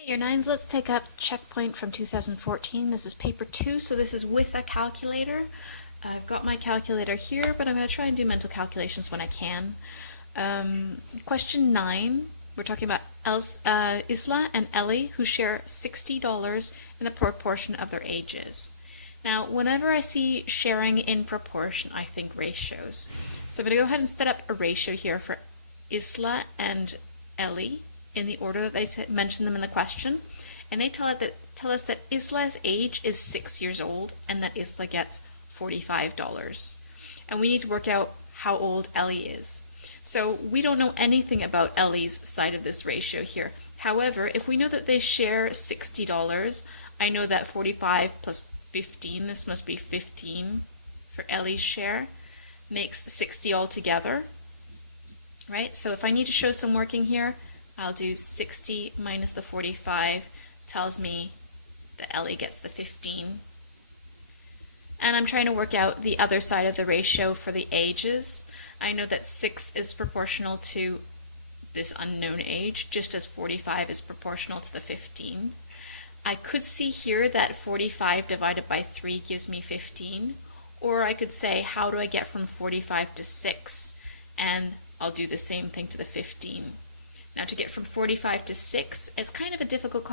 Hey, your nines, let's take up checkpoint from 2014. This is paper 2, so this is with a calculator. I've got my calculator here, but I'm going to try and do mental calculations when I can. Question 9, we're talking about Isla and Ellie, who share $60 in the proportion of their ages. Now, whenever I see sharing in proportion, I think ratios. So I'm going to go ahead and set up a ratio here for Isla and Ellie in the order that they mention them in the question. And they tell us that Isla's age is 6 years old and that Isla gets $45. And we need to work out how old Ellie is. So we don't know anything about Ellie's side of this ratio here. However, if we know that they share $60, I know that 45 plus 15, this must be 15 for Ellie's share, makes 60 altogether, right? So if I need to show some working here, I'll do 60 minus the 45, tells me that Ellie gets the 15. And I'm trying to work out the other side of the ratio for the ages. I know that 6 is proportional to this unknown age, just as 45 is proportional to the 15. I could see here that 45 divided by 3 gives me 15, or I could say, how do I get from 45 to 6? And I'll do the same thing to the 15. Now to get from 45 to 6, it's kind of a difficult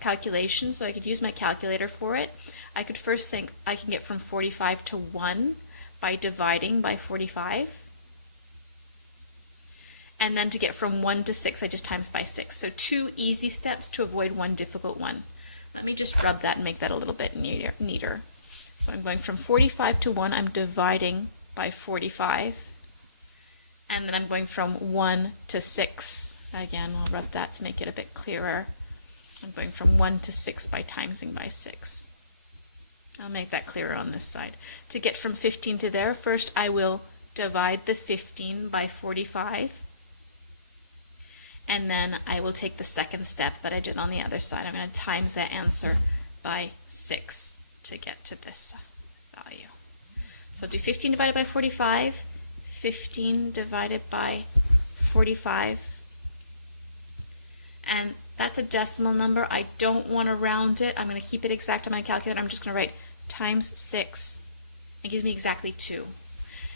calculation, so I could use my calculator for it. I could first think I can get from 45 to 1 by dividing by 45. And then to get from 1 to 6, I just times by 6. So 2 easy steps to avoid one difficult one. Let me just rub that and make that a little bit neater. So I'm going from 45 to 1, I'm dividing by 45. And then I'm going from 1 to 6. Again, I'll rub that to make it a bit clearer. I'm going from 1 to 6 by timesing by 6. I'll make that clearer on this side. To get from 15 to there, first I will divide the 15 by 45. And then I will take the second step that I did on the other side. I'm going to times that answer by 6 to get to this value. So I'll do 15 divided by 45, 15 divided by 45, and that's a decimal number. I don't want to round it. I'm going to keep it exact on my calculator. I'm just going to write times 6. It gives me exactly 2.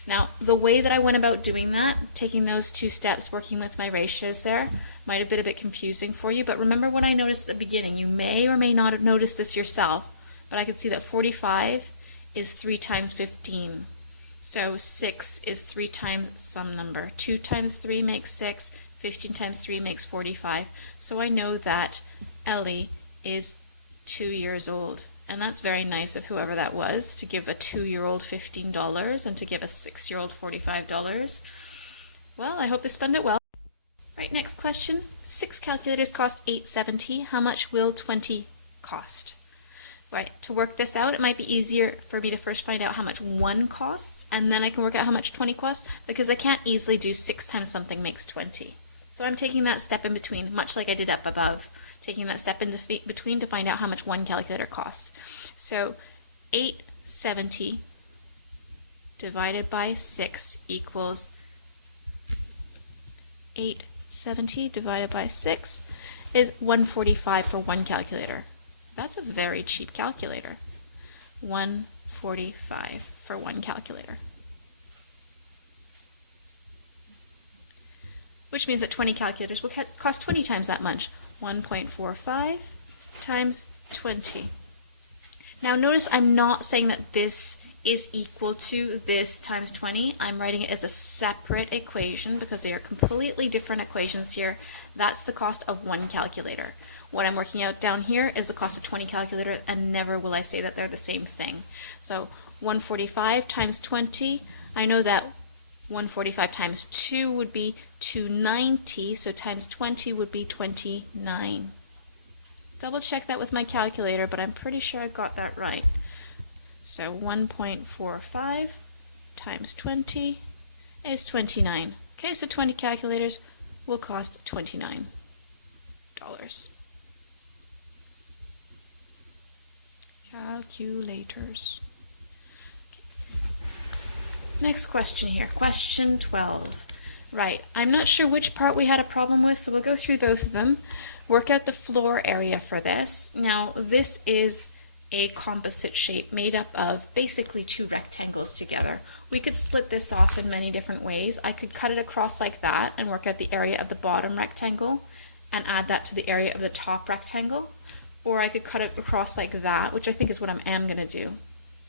Now, the way that I went about doing that, taking those 2 steps, working with my ratios there, might have been a bit confusing for you, but remember what I noticed at the beginning. You may or may not have noticed this yourself, but I could see that 45 is 3 times 15. So 6 is 3 times some number. 2 times 3 makes 6, 15 times 3 makes 45. So I know that Ellie is 2 years old. And that's very nice of whoever that was, to give a 2-year-old $15 and to give a 6-year-old $45. Well, I hope they spend it well. Right, next question. 6 calculators cost $8.70. How much will 20 cost? Right, to work this out, it might be easier for me to first find out how much 1 costs, and then I can work out how much 20 costs, because I can't easily do 6 times something makes 20. So I'm taking that step in between, much like I did up above, taking that step in between to find out how much 1 calculator costs. So 870 divided by 6 equals 870 divided by 6 is 145 for 1 calculator. That's a very cheap calculator. 145 for 1 calculator. Which means that 20 calculators will cost 20 times that much. 1.45 times 20. Now notice I'm not saying that this is equal to this times 20. I'm writing it as a separate equation because they are completely different equations here. That's the cost of 1 calculator. What I'm working out down here is the cost of 20 calculators, and never will I say that they're the same thing. So 145 times 20, I know that 145 times 2 would be 290, so times 20 would be 29. Double check that with my calculator, but I'm pretty sure I got that right. So 1.45 times 20 is 29. Okay, so 20 calculators will cost $29. Calculators. Next question here, question 12. Right, I'm not sure which part we had a problem with, so we'll go through both of them. work out the floor area for this. Now this is a composite shape made up of basically two rectangles together. We could split this off in many different ways. I could cut it across like that and work out the area of the bottom rectangle and add that to the area of the top rectangle. Or I could cut it across like that, which I think is what I am going to do.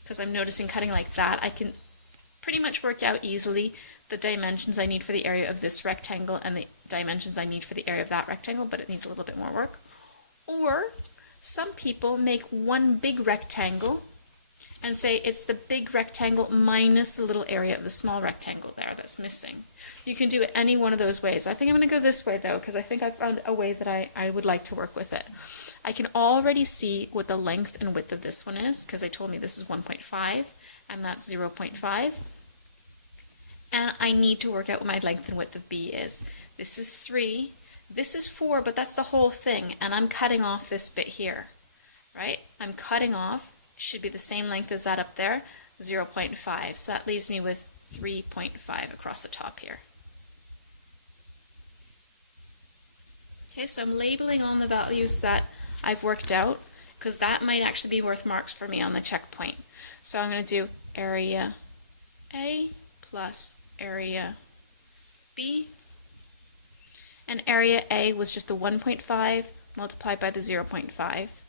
Because I'm noticing cutting like that, I can pretty much work out easily the dimensions I need for the area of this rectangle and the dimensions I need for the area of that rectangle, but it needs a little bit more work. Or some people make one big rectangle and say it's the big rectangle minus the little area of the small rectangle there that's missing. You can do it any one of those ways. I think I'm going to go this way though, because I think I found a way that I would like to work with it. I can already see what the length and width of this one is, because they told me this is 1.5 and that's 0.5. And I need to work out what my length and width of B is. This is 3, this is 4, but that's the whole thing, and I'm cutting off this bit here, right? I'm cutting off, should be the same length as that up there, 0.5, so that leaves me with 3.5 across the top here. Okay, so I'm labeling on the values that I've worked out, because that might actually be worth marks for me on the checkpoint. So I'm going to do area A plus area B, and area A was just the 1.5 multiplied by the 0.5,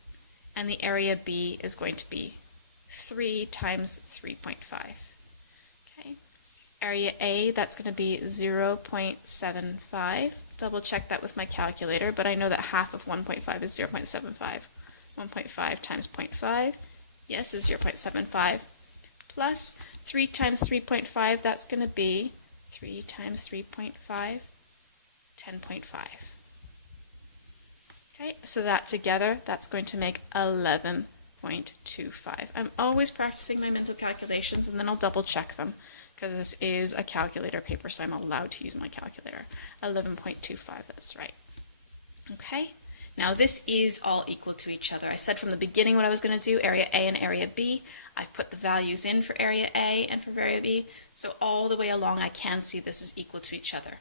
and the area B is going to be 3 times 3.5. Okay, area A, that's going to be 0.75. Double check that with my calculator, but I know that half of 1.5 is 0.75. 1.5 times 0.5, yes, is 0.75. Plus 3 times 3.5, that's going to be 3 times 3.5, 10.5. Okay, so that together, that's going to make 11.25. I'm always practicing my mental calculations, and then I'll double check them, because this is a calculator paper, so I'm allowed to use my calculator. 11.25, that's right. Okay. Now this is all equal to each other. I said from the beginning what I was going to do, area A and area B. I've put the values in for area A and for area B, so all the way along I can see this is equal to each other.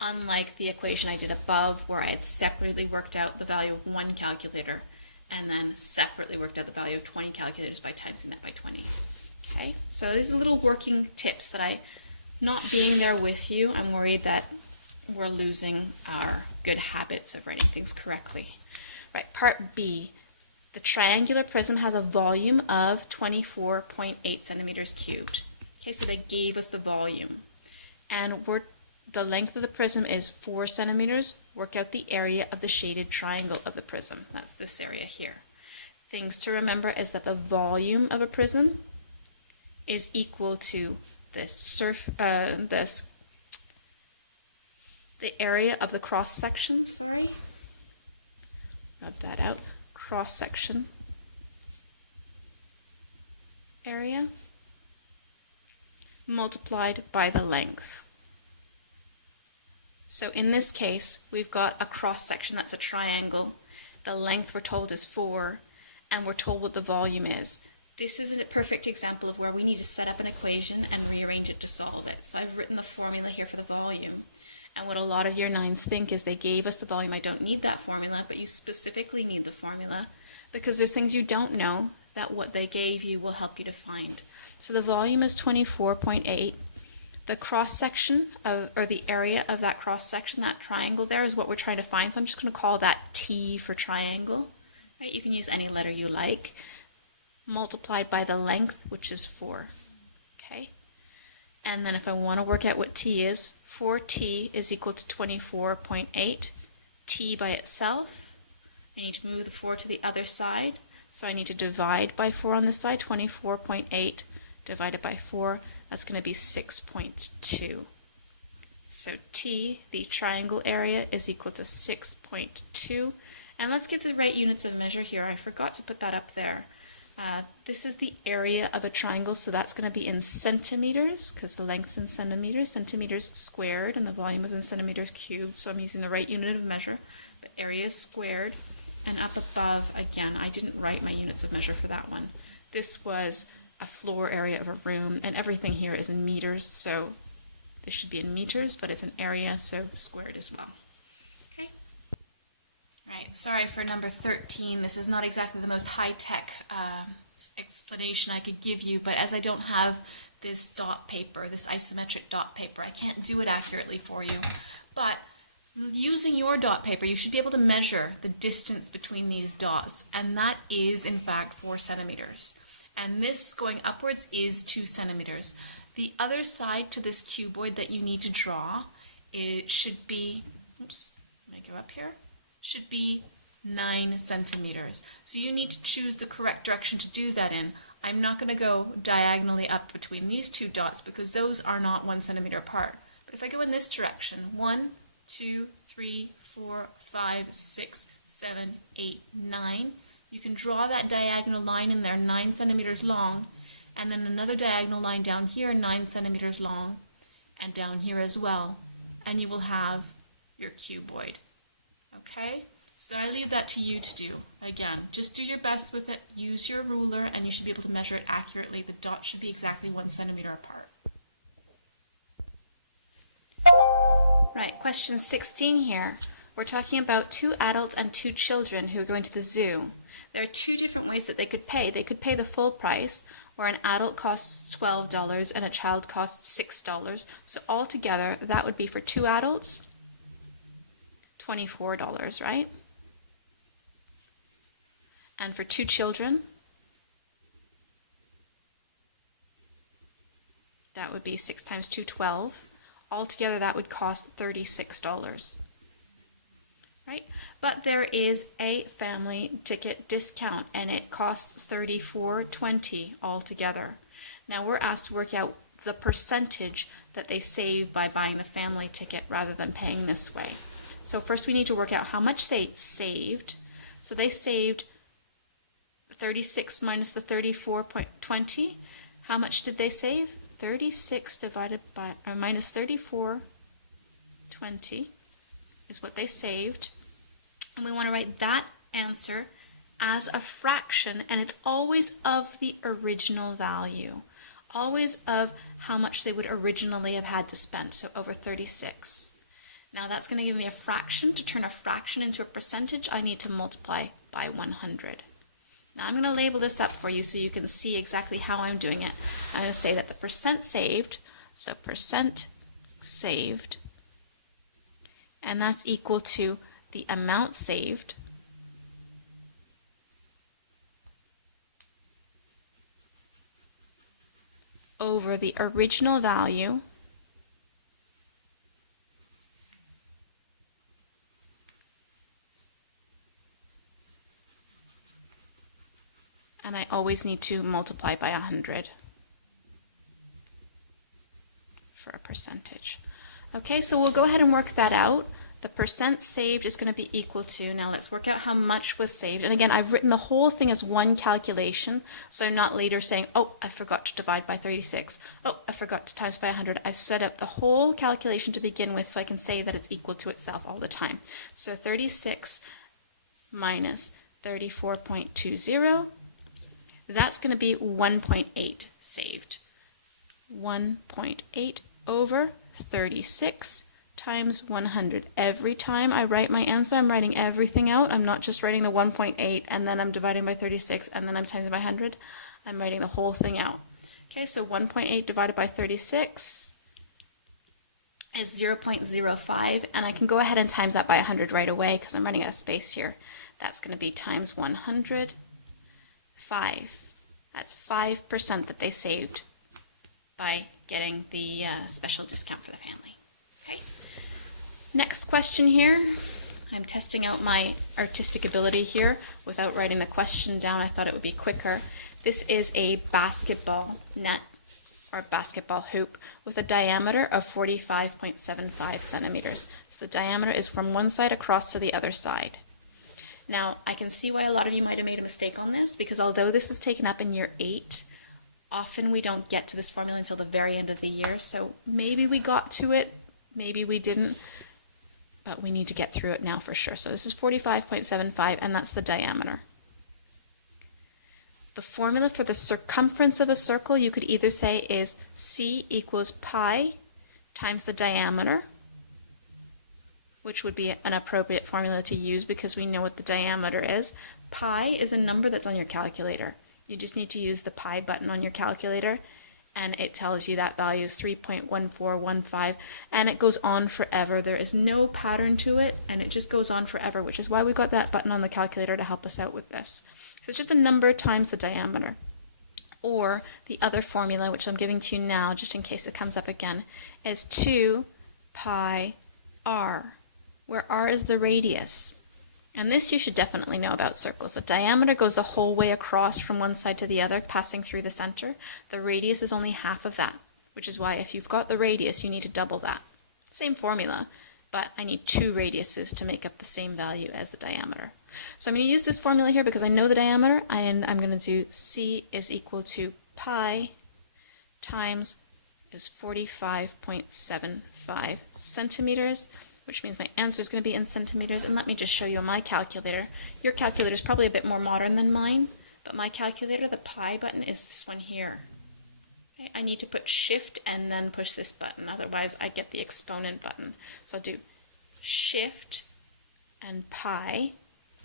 Unlike the equation I did above, where I had separately worked out the value of one calculator and then separately worked out the value of 20 calculators by timesing that by 20. Okay, so these are little working tips that not being there with you, I'm worried that we're losing our good habits of writing things correctly. Right, part B. The triangular prism has a volume of 24.8 centimeters cubed. Okay, so they gave us the volume. And the length of the prism is 4 centimeters. Work out the area of the shaded triangle of the prism. That's this area here. Things to remember is that the volume of a prism is equal to the area of the cross section, rub that out, cross section area multiplied by the length. So in this case, we've got a cross section that's a triangle. The length we're told is 4, and we're told what the volume is. This is a perfect example of where we need to set up an equation and rearrange it to solve it. So I've written the formula here for the volume. And what a lot of year 9s think is they gave us the volume. I don't need that formula, but you specifically need the formula because there's things you don't know that what they gave you will help you to find. So the volume is 24.8. The cross section, or the area of that cross section, that triangle there, is what we're trying to find. So I'm just going to call that T for triangle. Right? You can use any letter you like. Multiplied by the length, which is 4. Okay? And then if I want to work out what T is, 4T is equal to 24.8. T by itself, I need to move the 4 to the other side. So I need to divide by 4 on this side. 24.8 divided by 4, that's going to be 6.2. So T, the triangle area, is equal to 6.2. And let's get the right units of measure here. I forgot to put that up there. This is the area of a triangle, so that's going to be in centimeters, because the length's in centimeters, centimeters squared, and the volume is in centimeters cubed, so I'm using the right unit of measure. But area is squared, and up above, again, I didn't write my units of measure for that one. This was a floor area of a room, and everything here is in meters, so this should be in meters, but it's an area, so squared as well. Okay? Right, sorry for number 13. This is not exactly the most high-tech explanation I could give you, but as I don't have this dot paper, this isometric dot paper, I can't do it accurately for you. But using your dot paper, you should be able to measure the distance between these dots, and that is in fact 4 centimeters. And this going upwards is 2 centimeters. The other side to this cuboid that you need to draw, it should be, oops, let me go up here, should be 9 centimeters. So you need to choose the correct direction to do that in. I'm not going to go diagonally up between these two dots because those are not 1 centimeter apart. But if I go in this direction, 1, 2, 3, 4, 5, 6, 7, 8, 9, you can draw that diagonal line in there 9 centimeters long, and then another diagonal line down here 9 centimeters long, and down here as well, and you will have your cuboid. Okay? So I leave that to you to do. Again, just do your best with it, use your ruler, and you should be able to measure it accurately. The dot should be exactly 1 centimeter apart. Right, question 16 here. We're talking about 2 adults and 2 children who are going to the zoo. There are 2 different ways that they could pay. They could pay the full price, where an adult costs $12 and a child costs $6. So altogether, that would be for 2 adults, $24, right? And for 2 children, that would be 6 times 2, 12. Altogether, that would cost $36. Right? But there is a family ticket discount, and it costs $34.20 altogether. Now we're asked to work out the percentage that they save by buying the family ticket rather than paying this way. So first we need to work out how much they saved. So they saved 36 minus the 34.20. How much did they save? 36 divided by, or minus 34.20 is what they saved. And we want to write that answer as a fraction, and it's always of the original value. Always of how much they would originally have had to spend, so over 36. Now that's going to give me a fraction. To turn a fraction into a percentage, I need to multiply by 100. Now I'm going to label this up for you so you can see exactly how I'm doing it. I'm going to say that the percent saved, so percent saved, and that's equal to the amount saved over the original value and I always need to multiply by 100 for a percentage. Okay, so we'll go ahead and work that out. The percent saved is going to be equal to, now let's work out how much was saved. And again, I've written the whole thing as one calculation, so I'm not later saying, oh, I forgot to divide by 36. Oh, I forgot to times by 100. I've set up the whole calculation to begin with so I can say that it's equal to itself all the time. So 36 minus 34.20, that's going to be 1.8 saved. 1.8 over 36 times 100. Every time I write my answer, I'm writing everything out. I'm not just writing the 1.8 and then I'm dividing by 36 and then I'm timing by 100. I'm writing the whole thing out. Okay, so 1.8 divided by 36 is 0.05, and I can go ahead and times that by 100 right away because I'm running out of space here. That's going to be times 100, 5. That's 5% that they saved by getting the special discount for the family. Okay. Next question here. I'm testing out my artistic ability here without writing the question down. I thought it would be quicker. This is a basketball net or basketball hoop with a diameter of 45.75 centimeters. So the diameter is from one side across to the other side. Now, I can see why a lot of you might have made a mistake on this, because although this is taken up in year 8, often we don't get to this formula until the very end of the year. So maybe we got to it, maybe we didn't, but we need to get through it now for sure. So this is 45.75, and that's the diameter. The formula for the circumference of a circle, you could either say is C equals pi times the diameter, which would be an appropriate formula to use because we know what the diameter is. Pi is a number that's on your calculator. You just need to use the pi button on your calculator, and it tells you that value is 3.1415, and it goes on forever. There is no pattern to it, and it just goes on forever, which is why we got that button on the calculator to help us out with this. So it's just a number times the diameter. Or the other formula, which I'm giving to you now, just in case it comes up again, is 2 pi r, where r is the radius. And this you should definitely know about circles. The diameter goes the whole way across from one side to the other, passing through the center. The radius is only half of that, which is why if you've got the radius, you need to double that. Same formula, but I need 2 radiuses to make up the same value as the diameter. So I'm going to use this formula here because I know the diameter, and I'm going to do C is equal to pi times is 45.75 centimeters, which means my answer is going to be in centimeters. And let me just show you on my calculator. Your calculator is probably a bit more modern than mine, but my calculator, the pi button, is this one here. Okay, I need to put shift and then push this button, otherwise I get the exponent button. So I'll do shift and pi.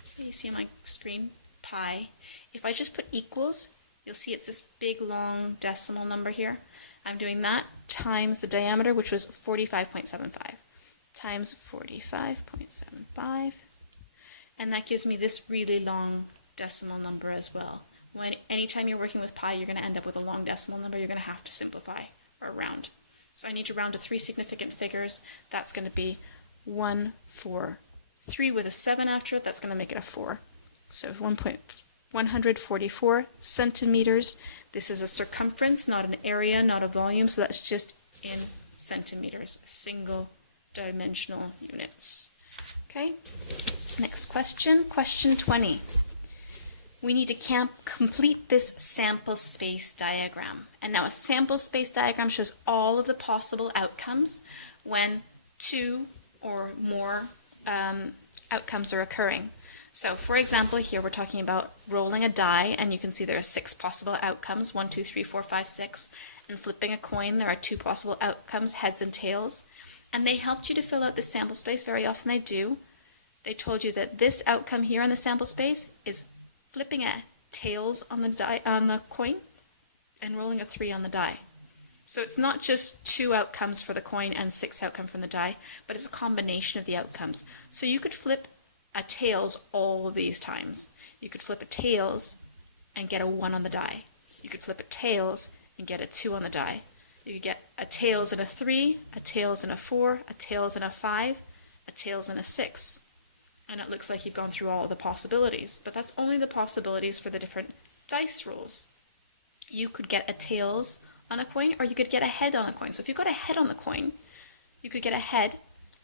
So you see on my screen, pi. If I just put equals, you'll see it's this big long decimal number here. I'm doing that times the diameter, which was 45.75, times 45.75, and that gives me this really long decimal number as well. Anytime you're working with pi, you're going to end up with a long decimal number. You're going to have to simplify or round. So I need to round to 3 significant figures. That's going to be 143 with a 7 after it. That's going to make it a 4. So 144 centimeters. This is a circumference, not an area, not a volume, so that's just in centimeters, single dimensional units. Okay, next question, question 20. We need to complete this sample space diagram. And now a sample space diagram shows all of the possible outcomes when 2 or more outcomes are occurring. So for example, here we're talking about rolling a die, and you can see there are 6 possible outcomes, 1, 2, 3, 4, 5, 6. And flipping a coin, there are 2 possible outcomes, heads and tails. And they helped you to fill out the sample space. Very often they do. They told you that this outcome here on the sample space is flipping a tails on the coin and rolling a 3 on the die. So it's not just 2 outcomes for the coin and 6 outcomes from the die, but it's a combination of the outcomes. So you could flip a tails all of these times. You could flip a tails and get a 1 on the die. You could flip a tails and get a 2 on the die. You could get a tails and a 3, a tails and a 4, a tails and a 5, a tails and a 6. And it looks like you've gone through all of the possibilities, but that's only the possibilities for the different dice rolls. You could get a tails on a coin, or you could get a head on a coin. So if you got a head on the coin, you could get a head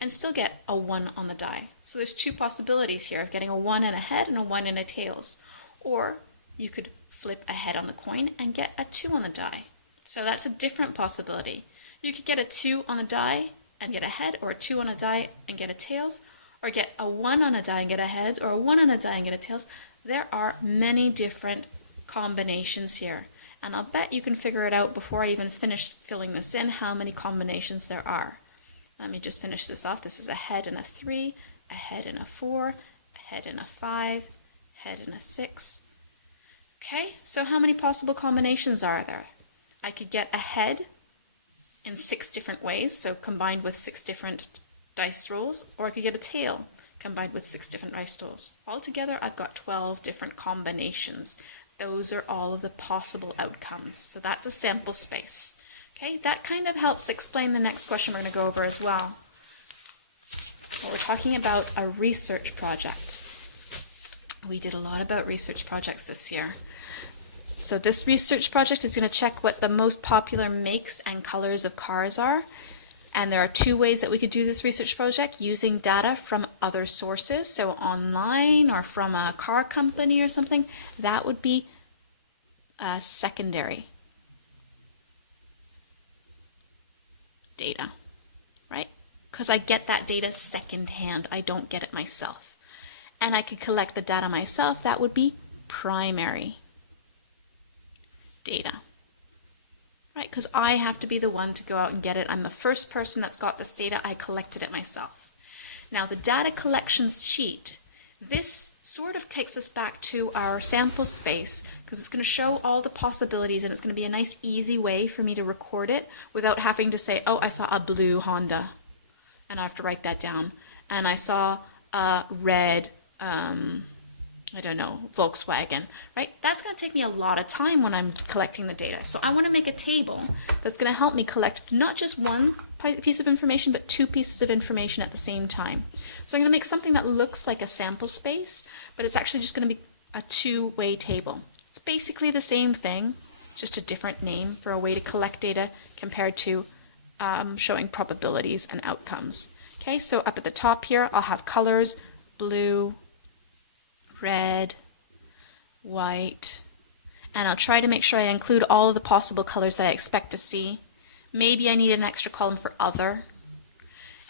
and still get a 1 on the die. So there's 2 possibilities here of getting a 1 and a head and a 1 and a tails. Or you could flip a head on the coin and get a 2 on the die. So that's a different possibility. You could get a 2 on the die and get a head, or a 2 on a die and get a tails, or get a 1 on a die and get a head, or a 1 on a die and get a tails. There are many different combinations here. And I'll bet you can figure it out before I even finish filling this in, how many combinations there are. Let me just finish this off. This is a head and a 3, a head and a 4, a head and a 5, head and a 6. Okay, so how many possible combinations are there? I could get a head in 6 different ways, so combined with 6 different dice rolls, or I could get a tail combined with 6 different dice rolls. Altogether, I've got 12 different combinations. Those are all of the possible outcomes. So that's a sample space. Okay, that kind of helps explain the next question we're going to go over as well. Well, we're talking about a research project. We did a lot about research projects this year. So this research project is going to check what the most popular makes and colors of cars are. And there are 2 ways that we could do this research project: using data from other sources, so online or from a car company or something. That would be secondary data, right? Because I get that data secondhand. I don't get it myself. And I could collect the data myself. That would be primary data. Right, because I have to be the one to go out and get it. I'm the first person that's got this data. I collected it myself. Now the data collection sheet, this sort of takes us back to our sample space because it's going to show all the possibilities and it's going to be a nice easy way for me to record it without having to say, oh, I saw a blue Honda and I have to write that down. And I saw a red, I don't know, Volkswagen, right? That's going to take me a lot of time when I'm collecting the data. So I want to make a table that's going to help me collect not just one piece of information, but two pieces of information at the same time. So I'm going to make something that looks like a sample space, but it's actually just going to be a two-way table. It's basically the same thing, just a different name for a way to collect data compared to showing probabilities and outcomes. Okay, so up at the top here, I'll have colors, blue, red, white, and I'll try to make sure I include all of the possible colors that I expect to see. Maybe I need an extra column for other.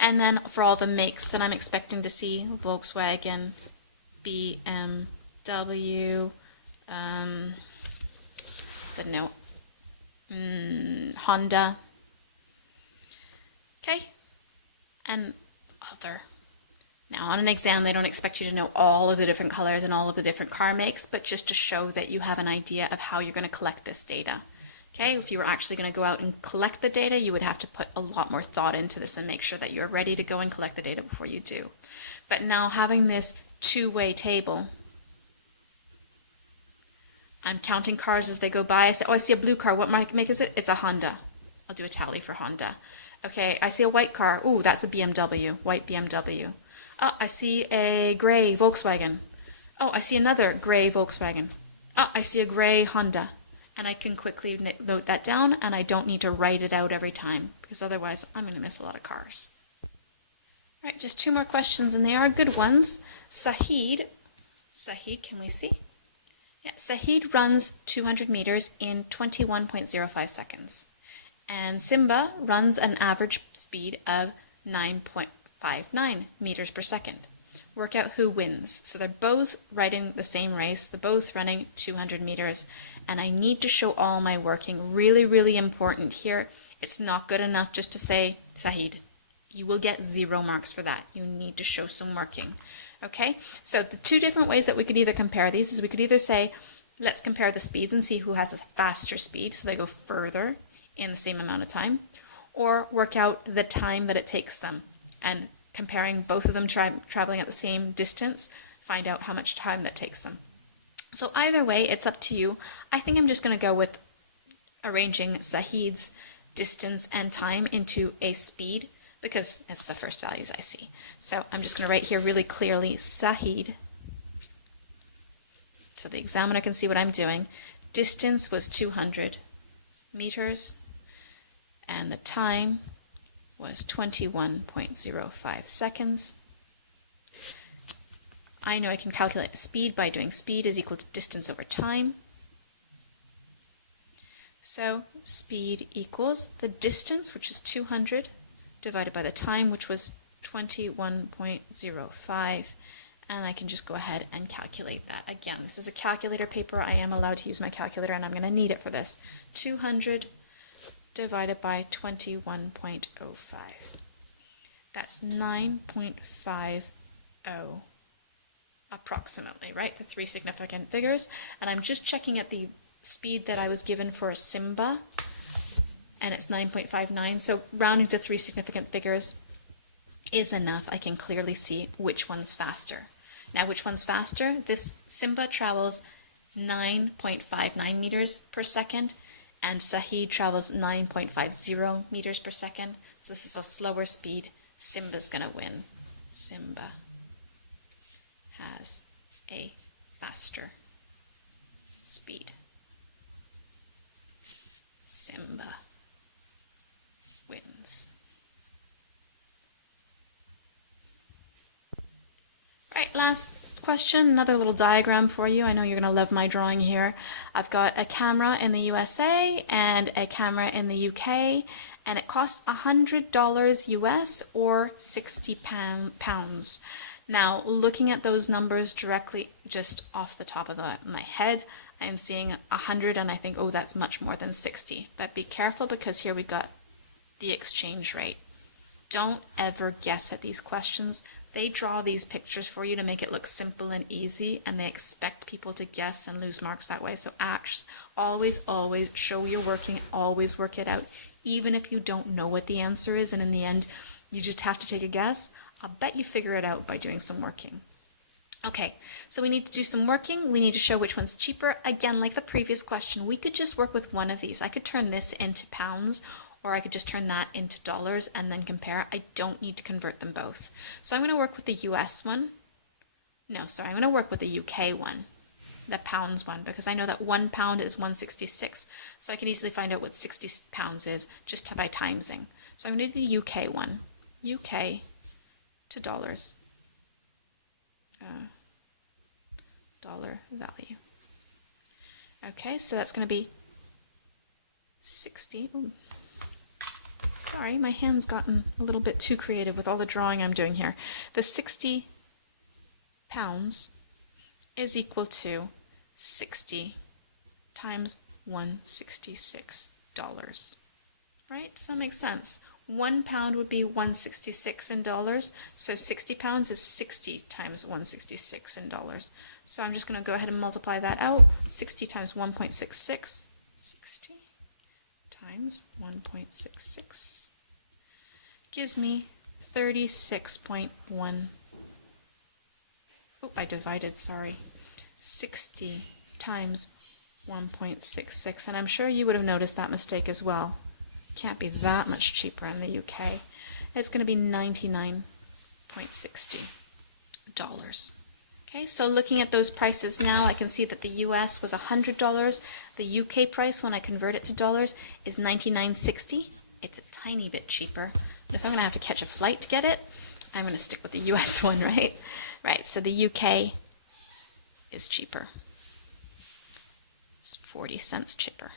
And then for all the makes that I'm expecting to see, Volkswagen, BMW, Honda, okay, and other. Now on an exam they don't expect you to know all of the different colors and all of the different car makes, but just to show that you have an idea of how you're going to collect this data. Okay, if you were actually going to go out and collect the data, you would have to put a lot more thought into this and make sure that you're ready to go and collect the data before you do. But now having this two-way table, I'm counting cars as they go by. I say, oh, I see a blue car. What make is it? It's a Honda. I'll do a tally for Honda. Okay, I see a white car. Ooh, that's a BMW, white BMW. Oh, I see a gray Volkswagen. Oh, I see another gray Volkswagen. Oh, I see a gray Honda. And I can quickly note that down, and I don't need to write it out every time, because otherwise I'm going to miss a lot of cars. All right, just two more questions, and they are good ones. Sahid, can we see? Yeah, Sahid runs 200 meters in 21.05 seconds. And Simba runs an average speed of 9.59 meters per second. Work out who wins. So they're both riding the same race. They're both running 200 meters. And I need to show all my working. Really, really important here. It's not good enough just to say, Sahid. You will get 0 marks for that. You need to show some working. Okay? So the two different ways that we could either compare these is we could either say, let's compare the speeds and see who has a faster speed, so they go further in the same amount of time, or work out the time that it takes them. And comparing both of them traveling at the same distance, find out how much time that takes them. So either way, it's up to you. I think I'm just going to go with arranging Sahid's distance and time into a speed because it's the first values I see. So I'm just going to write here really clearly Sahid, so the examiner can see what I'm doing. Distance was 200 meters and the time was 21.05 seconds. I know I can calculate speed by doing speed is equal to distance over time. So speed equals the distance, which is 200, divided by the time, which was 21.05. And I can just go ahead and calculate that. Again, this is a calculator paper. I am allowed to use my calculator, and I'm going to need it for this. 200 divided by 21.05. That's 9.50 approximately, right? The three significant figures. And I'm just checking at the speed that I was given for a Simba, and it's 9.59. So rounding to three significant figures is enough. I can clearly see which one's faster. Now, which one's faster? This Simba travels 9.59 meters per second, and Sahid travels 9.50 meters per second. So this is a slower speed. Simba's going to win. Simba has a faster speed. Simba wins. Right, last question, another little diagram for you. I know you're going to love my drawing here. I've got a camera in the USA and a camera in the UK, and it costs $100 US or 60 pounds. Now, looking at those numbers directly just off the top of my head, I'm seeing 100 and I think, oh, that's much more than 60. But be careful because here we've got the exchange rate. Don't ever guess at these questions. They draw these pictures for you to make it look simple and easy, and they expect people to guess and lose marks that way. So always show you're working, always work it out. Even if you don't know what the answer is and in the end you just have to take a guess, I'll bet you figure it out by doing some working. Okay, so we need to do some working. We need to show which one's cheaper. Again, like the previous question, we could just work with one of these. I could turn this into pounds, or I could just turn that into dollars and then compare. I don't need to convert them both. So I'm going to work with the US one. No, sorry, I'm going to work with the UK one, the pounds one, because I know that 1 pound is 166. So I can easily find out what 60 pounds is just by timesing. So I'm going to do the UK one. UK to dollars. Dollar value. Okay, so that's going to be 60. Ooh. Sorry, my hand's gotten a little bit too creative with all the drawing I'm doing here. The 60 pounds is equal to 60 times $166. Right? Does that make sense? 1 pound would be 166 in dollars, so 60 pounds is 60 times 166 in dollars. So I'm just going to go ahead and multiply that out. 60 times 1.66, 60 times 1.66 gives me 36.1. Oh, I divided, sorry. 60 times 1.66, and I'm sure you would have noticed that mistake as well. Can't be that much cheaper in the UK. It's going to be $99.60. Okay, so looking at those prices now, I can see that the US was $100. The UK price, when I convert it to dollars, is $99.60. It's a tiny bit cheaper. But if I'm going to have to catch a flight to get it, I'm going to stick with the US one, right? Right, so the UK is cheaper. It's 40 cents cheaper.